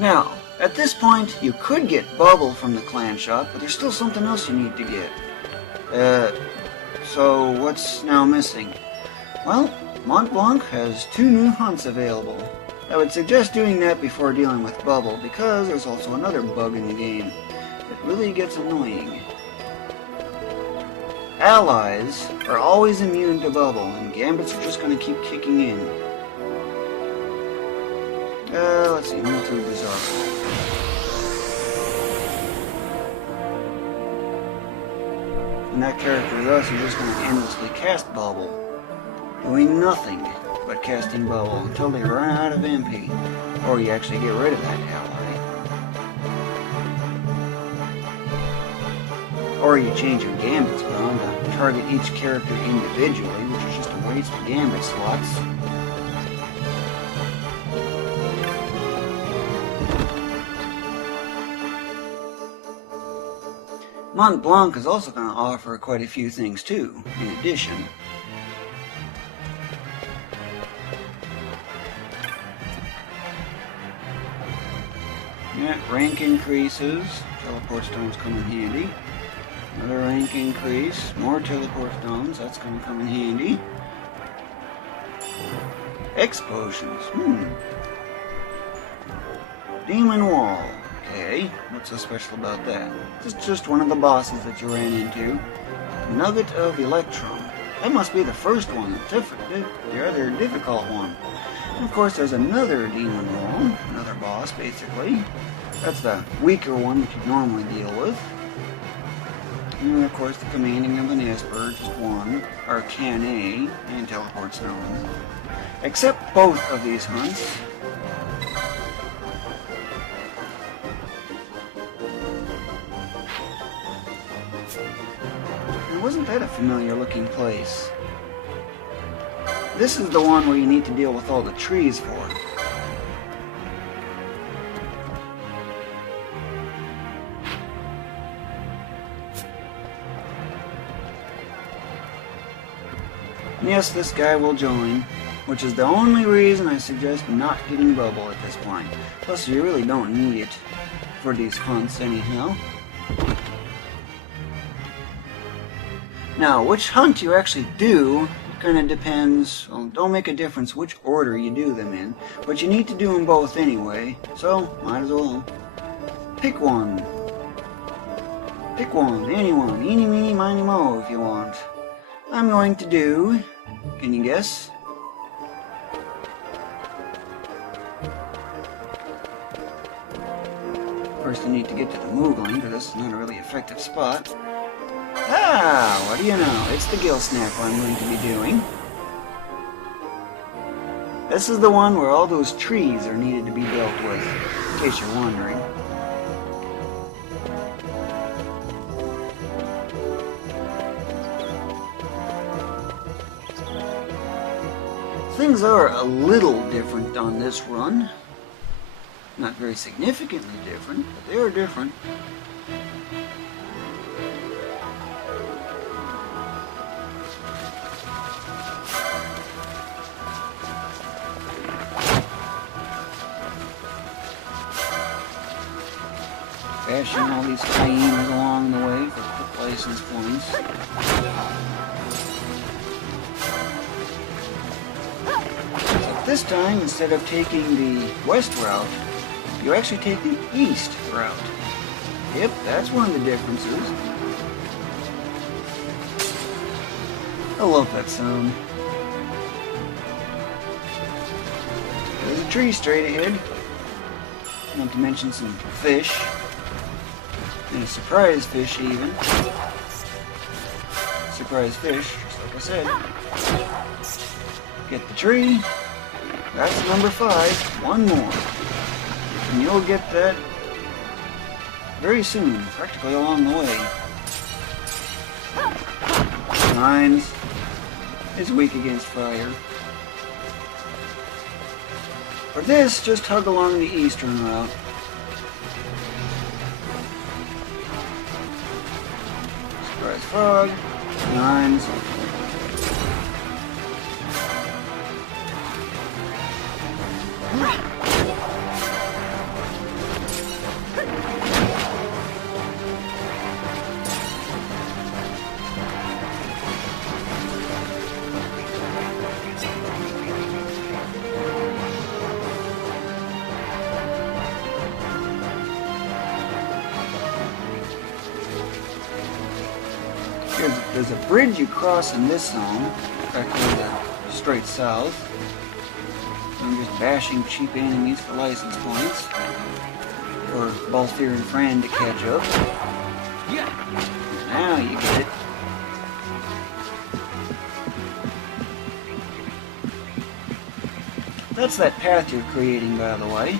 Now, at this point, you could get Bubble from the clan shop, but there's still something else you need to get. So what's now missing? Well, Mont Blanc has 2 new hunts available. I would suggest doing that before dealing with Bubble, because there's also another bug in the game. It really gets annoying. Allies are always immune to Bubble, and Gambits are just going to keep kicking in. Let's see, move to Berserker. And that character thus is just going to endlessly cast Bubble, doing nothing but casting Bubble until they run out of MP, or you actually get rid of that ally. Or you change your Gambits around to target each character individually, which is just a waste of Gambit slots. Mont Blanc is also going to offer quite a few things too, in addition. Yeah, rank increases, teleport stones come in handy. Another rank increase, more teleport stones, that's going to come in handy. X potions, Demon Wall. Okay, what's so special about that? This is just one of the bosses that you ran into. Nugget of Electrum. That must be the first one, the other difficult one. And of course there's another Demon Wall, another boss basically. That's the weaker one that you normally deal with. And of course the commanding of an Esper, just one, Arcane, and teleport stones. Except both of these hunts. Wasn't that a familiar looking place? This is the one where you need to deal with all the trees for. And yes, this guy will join, which is the only reason I suggest not getting Bubble at this point. Plus, you really don't need it for these hunts anyhow. Now, which hunt you actually do kind of depends, well, don't make a difference which order you do them in, but you need to do them both anyway, so might as well pick one. Pick one, anyone, eeny, meeny, miny, mo if you want. I'm going to do, can you guess? First you need to get to the Moogling, because this is not a really effective spot. Ah, what do you know? It's the Gill Snap I'm going to be doing. This is the one where all those trees are needed to be dealt with, in case you're wondering. Things are a little different on this run. Not very significantly different, but they are different. Bashing all these hyenas along the way for quick license points. So this time, instead of taking the west route, you actually take the east route. Yep, that's one of the differences. I love that sound. There's a tree straight ahead. Not to mention some fish. And a surprise fish even. Surprise fish, just like I said. Get the tree. That's number 5. One more. And you'll get that very soon, practically along the way. Mines is weak against fire. For this, just hug along the eastern route. Surprise frog, mines. there's a bridge you cross in this zone, practically straight south. I'm just bashing cheap enemies for license points, for Balthier and Fran to catch up. Now you get it. That's that path you're creating, by the way.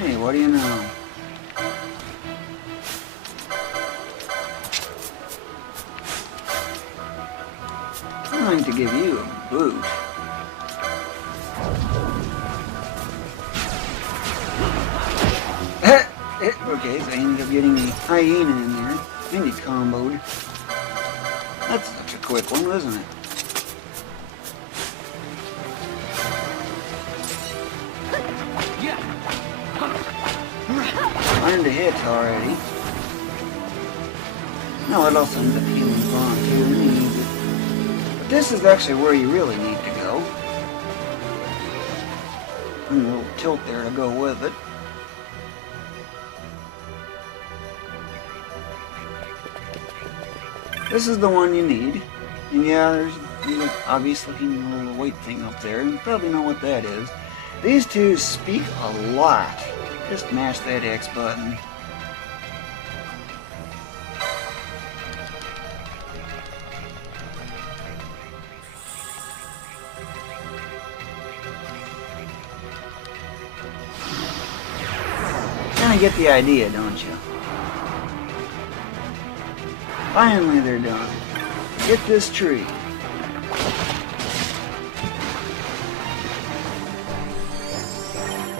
Hey, what do you know? I'm going to give you a boot. Okay, so I ended up getting the hyena in there, and he comboed. That's such a quick one, wasn't it? Learned to hit already. Now it also ends up healing Vaughn too, and he needs it. But this is actually where you really need to go. And a little tilt there to go with it. This is the one you need. And yeah, there's an obvious looking little weight thing up there. You probably know what that is. These two speak a lot. Just mash that X button. Kinda get the idea, don't you? Finally they're done. Get this tree.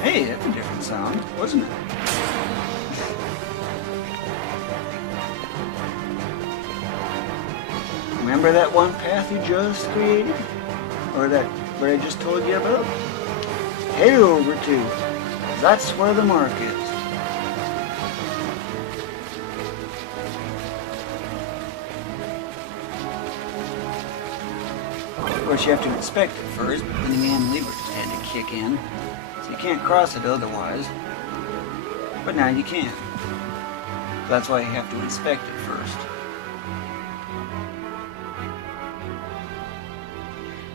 Hey, that's a different sound, wasn't it? Remember that one path you just created? Or that what I just told you about? Head over to. That's where the mark is. Of course, you have to inspect it first, but then again, levers had to kick in. So you can't cross it otherwise. But now you can. So that's why you have to inspect it first.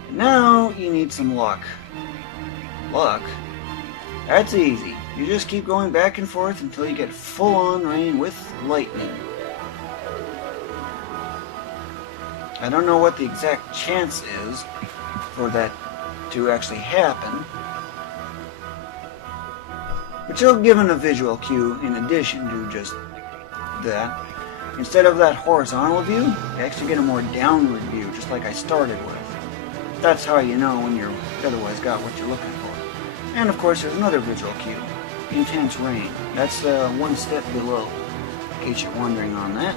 And now you need some luck. Luck? That's easy. You just keep going back and forth until you get full-on rain with lightning. I don't know what the exact chance is for that to actually happen, but you're given a visual cue in addition to just that. Instead of that horizontal view, you actually get a more downward view, just like I started with. That's how you know when you're otherwise got what you're looking for. And of course there's another visual cue, intense rain. That's one step below, in case you're wondering on that.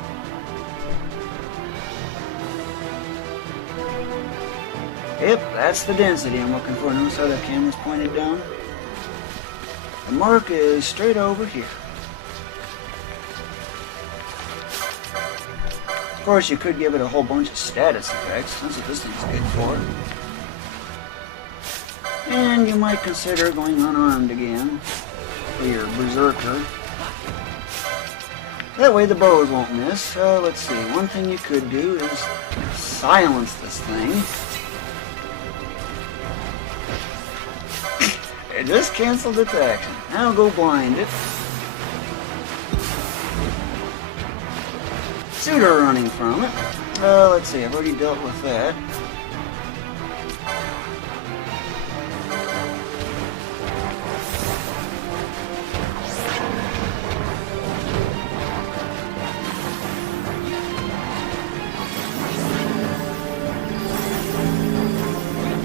Yep, that's the density I'm looking for. Notice how the camera's pointed down? The mark is straight over here. Of course, you could give it a whole bunch of status effects. That's what this thing's good for. And you might consider going unarmed again for your berserker. That way the bows won't miss. Let's see, one thing you could do is silence this thing. It just canceled its action. Now go blind it. Shooter running from it. Let's see, I've already dealt with that.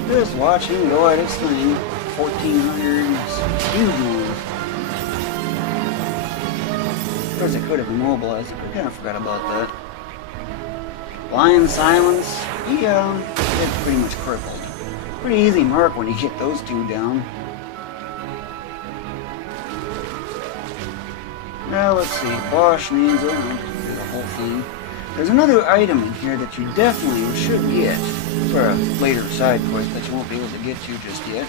Just watch him go at his thing. 1400 huge one. Of course, I could have immobilized it, but I kind of forgot about that. Blind silence, yeah, it's pretty much crippled. Pretty easy mark when you get those two down. Now let's see, Bosch needs it. I'll do the whole thing. There's another item in here that you definitely should get for a later side quest that you won't be able to get to just yet.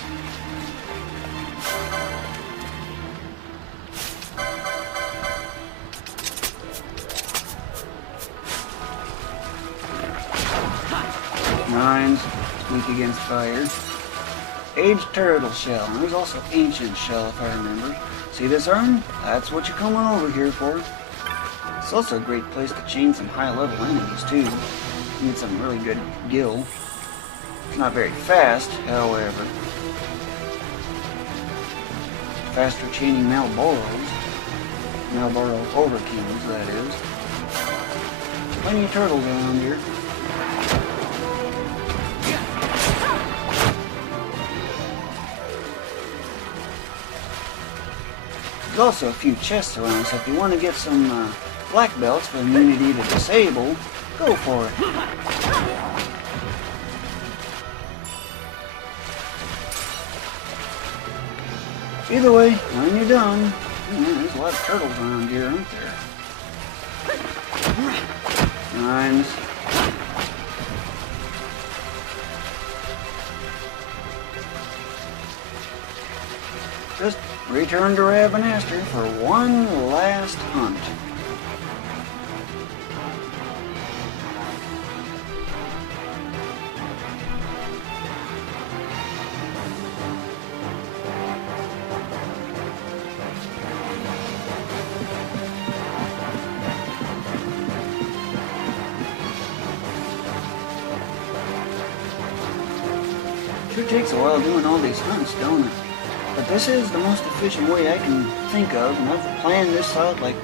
Nines, weak against fire. Aged turtle shell, and there's also ancient shell if I remember. See this arm? That's what you're coming over here for. It's also a great place to chain some high level enemies too. You need some really good gil. It's not very fast, however. Faster chaining Malboros. Malboro overkills, that is. Plenty of turtles around here. There's also a few chests around, so if you want to get some black belts for immunity to disable, go for it. Either way, when you're done, there's a lot of turtles around here, aren't there? Nines. Just return to Ravenaster for one last hunt. Sure takes a while doing all these hunts, don't it? But this is the most efficient way I can think of, and I've planned this out like,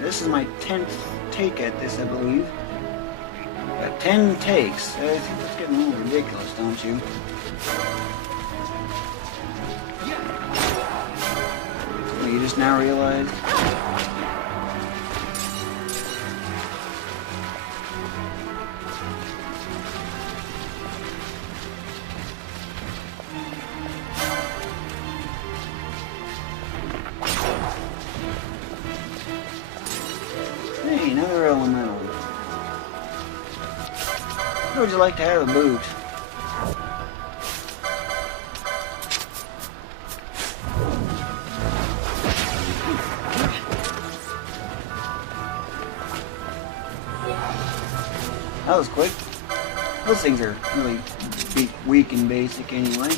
this is my 10th take at this, I believe. 10 takes. I think that's getting a little ridiculous, don't you? Well, you just now realized? Hey, another elemental. How would you like to have a boot? That was quick. Those things are really weak and basic anyway.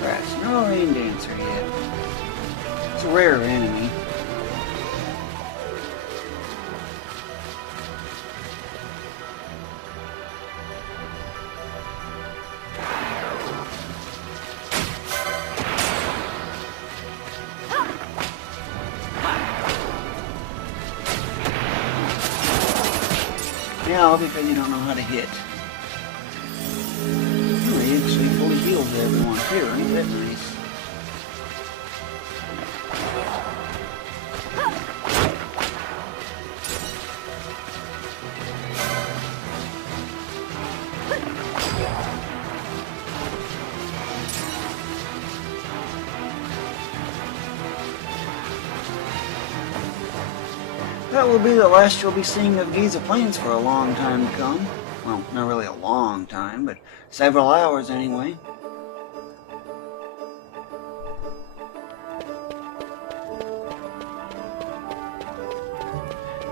Rats. No rain dancer yet. It's a rare enemy. Yeah, because you don't know how to hit. Oh, he actually fully heals everyone too, ain't that nice? That will be the last you'll be seeing of Giza Plains for a long time to come. Well, not really a long time, but several hours anyway.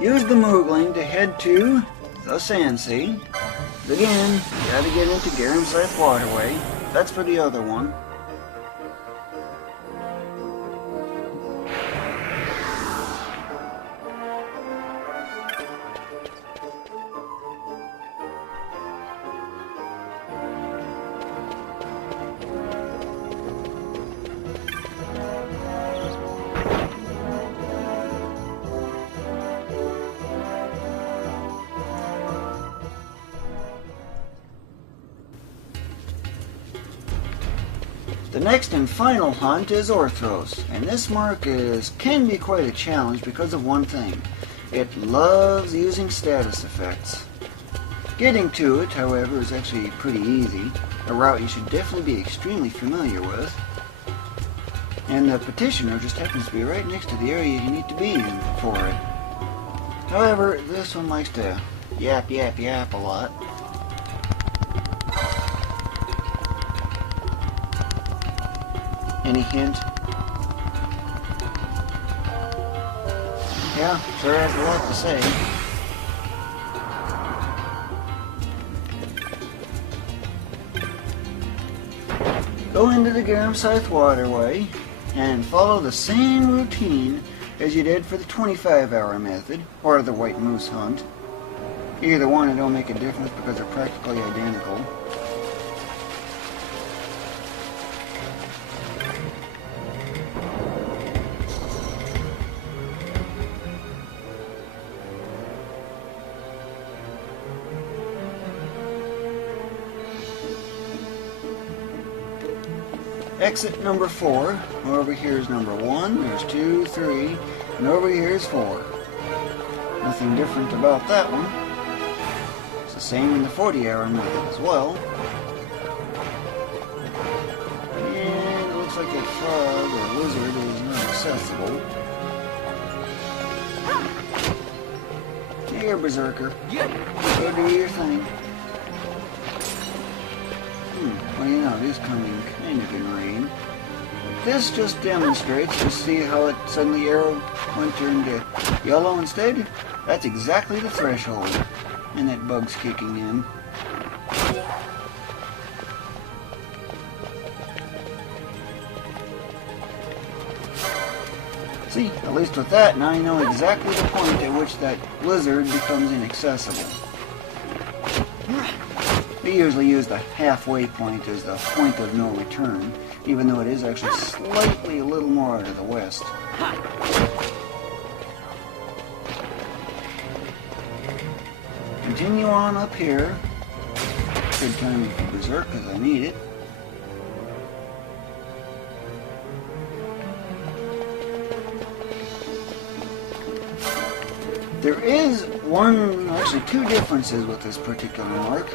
Use the Moogling to head to the Sand Sea. Again, you gotta get into Garamsith Waterway. That's for the other one. The next and final hunt is Orthros, and this mark can be quite a challenge because of one thing. It loves using status effects. Getting to it, however, is actually pretty easy, a route you should definitely be extremely familiar with. And the petitioner just happens to be right next to the area you need to be in for it. However, this one likes to yap a lot. Any hint? Yeah, sure has a lot to say. Go into the Garamscythe waterway and follow the same routine as you did for the 25-hour method or the white moose hunt. Either one, it don't make a difference because they're practically identical. Exit number 4. Over here is number 1. There's 2, 3, and over here is 4. Nothing different about that one. It's the same in the 40-hour method as well. And it looks like that frog or lizard is not accessible. Here, berserker. Go do your thing. Well, you know, it is coming kind of in rain. This just demonstrates, you see how it suddenly arrow went into yellow instead? That's exactly the threshold. And that bug's kicking in. See, at least with that, now you know exactly the point at which that lizard becomes inaccessible. They usually use the halfway point as the point of no return, even though it is actually slightly a little more out of the west. Continue on up here. Good time for berserk because I need it. There is actually two differences with this particular mark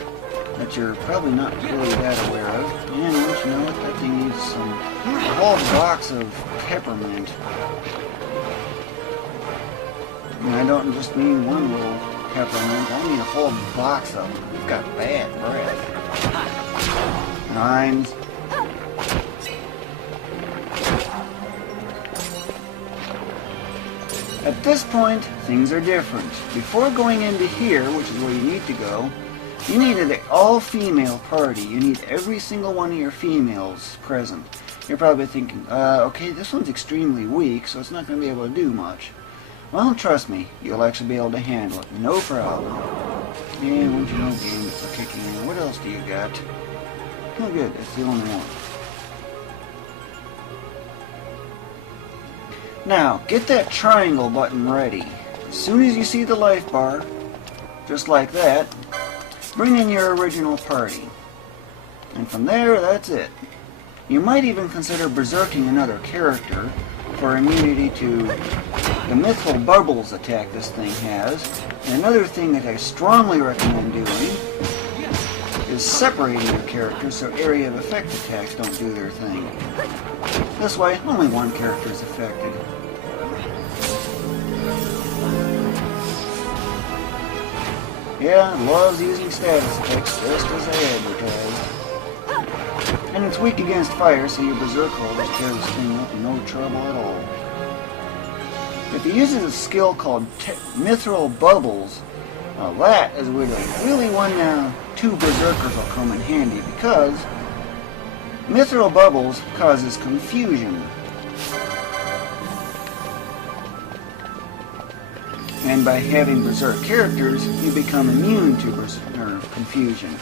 that you're probably not really that aware of. And once you know it, that thing needs a whole box of peppermint. And I don't just mean one little peppermint, I mean a whole box of them. You've got bad breath. Rhymes. At this point, things are different. Before going into here, which is where you need to go, you need an all-female party. You need every single one of your females present. You're probably thinking, okay, this one's extremely weak, so it's not going to be able to do much. Well, trust me, you'll actually be able to handle it. No problem. Yeah, won't you know game for kicking in. What else do you got? Oh, good, that's the only one. Now, get that triangle button ready. As soon as you see the life bar, just like that, bring in your original party. And from there, that's it. You might even consider berserking another character for immunity to the mithril bubbles attack this thing has. And another thing that I strongly recommend doing is separating your characters so area of effect attacks don't do their thing. This way, only one character is affected. Yeah, loves using status effects just as they advertised. And it's weak against fire, so your berserker will just tear this thing up, no trouble at all. If he uses a skill called mithril bubbles, now that is where the really one two berserkers will come in handy, because mithril bubbles causes confusion. And by having berserk characters, you become immune to confusion.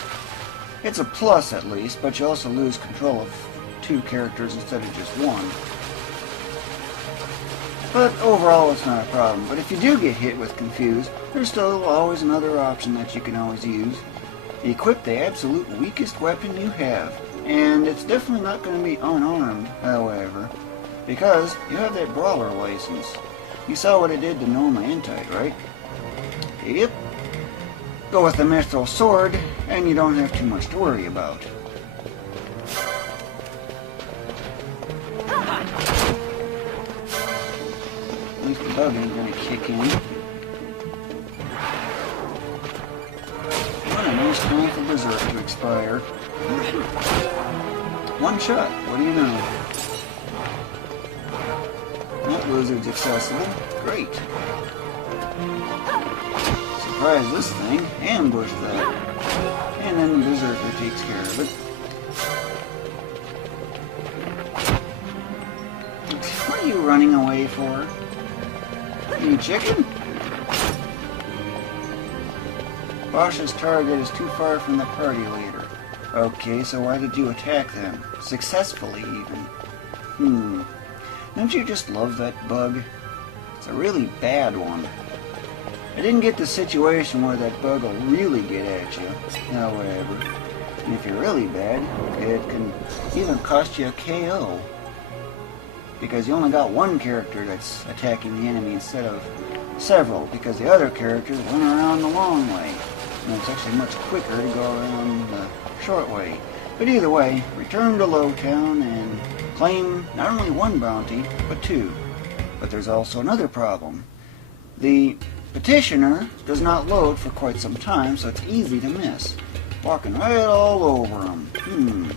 It's a plus at least, but you also lose control of two characters instead of just one. But overall, it's not a problem. But if you do get hit with confuse, there's still always another option that you can always use. Equip the absolute weakest weapon you have. And it's definitely not going to be unarmed, however, because you have that brawler license. You saw what it did to Noma Entite, right? Yep. Go with the mithril sword, and you don't have too much to worry about. At least the bug ain't gonna kick in. What a nice time for berserk to expire. One shot, what do you know? Well, Blizzard's accessible. Great. Surprise this thing. Ambush that. And then the berserker takes care of it. What are you running away for? You chicken? Bosch's target is too far from the party leader. Okay, so why did you attack them? Successfully, even. Don't you just love that bug? It's a really bad one. I didn't get the situation where that bug will really get at you. However, and if you're really bad, it can even cost you a KO. Because you only got one character that's attacking the enemy instead of several, because the other characters went around the long way. And it's actually much quicker to go around the short way. But either way, return to Lowtown and claim not only one bounty, but two. But there's also another problem. The petitioner does not load for quite some time, so it's easy to miss. Walking right all over him.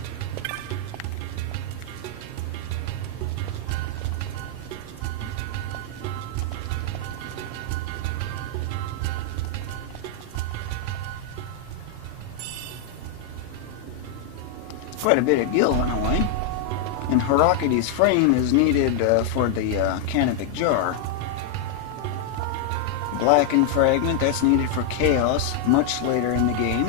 Quite a bit of gil in a way. And Croakadile's frame is needed for the canopic jar. Blackened fragment, that's needed for chaos much later in the game.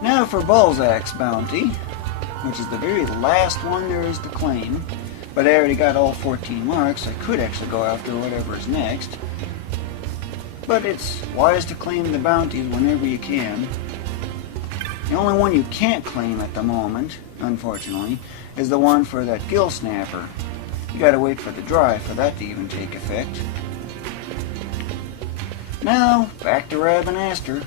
Now for Balzac's bounty, which is the very last one there is to claim. But I already got all 14 marks, so I could actually go after whatever's next. But it's wise to claim the bounties whenever you can. The only one you can't claim at the moment, unfortunately, is the one for that gill snapper. You gotta wait for the dry for that to even take effect. Now, back to Rabinaster.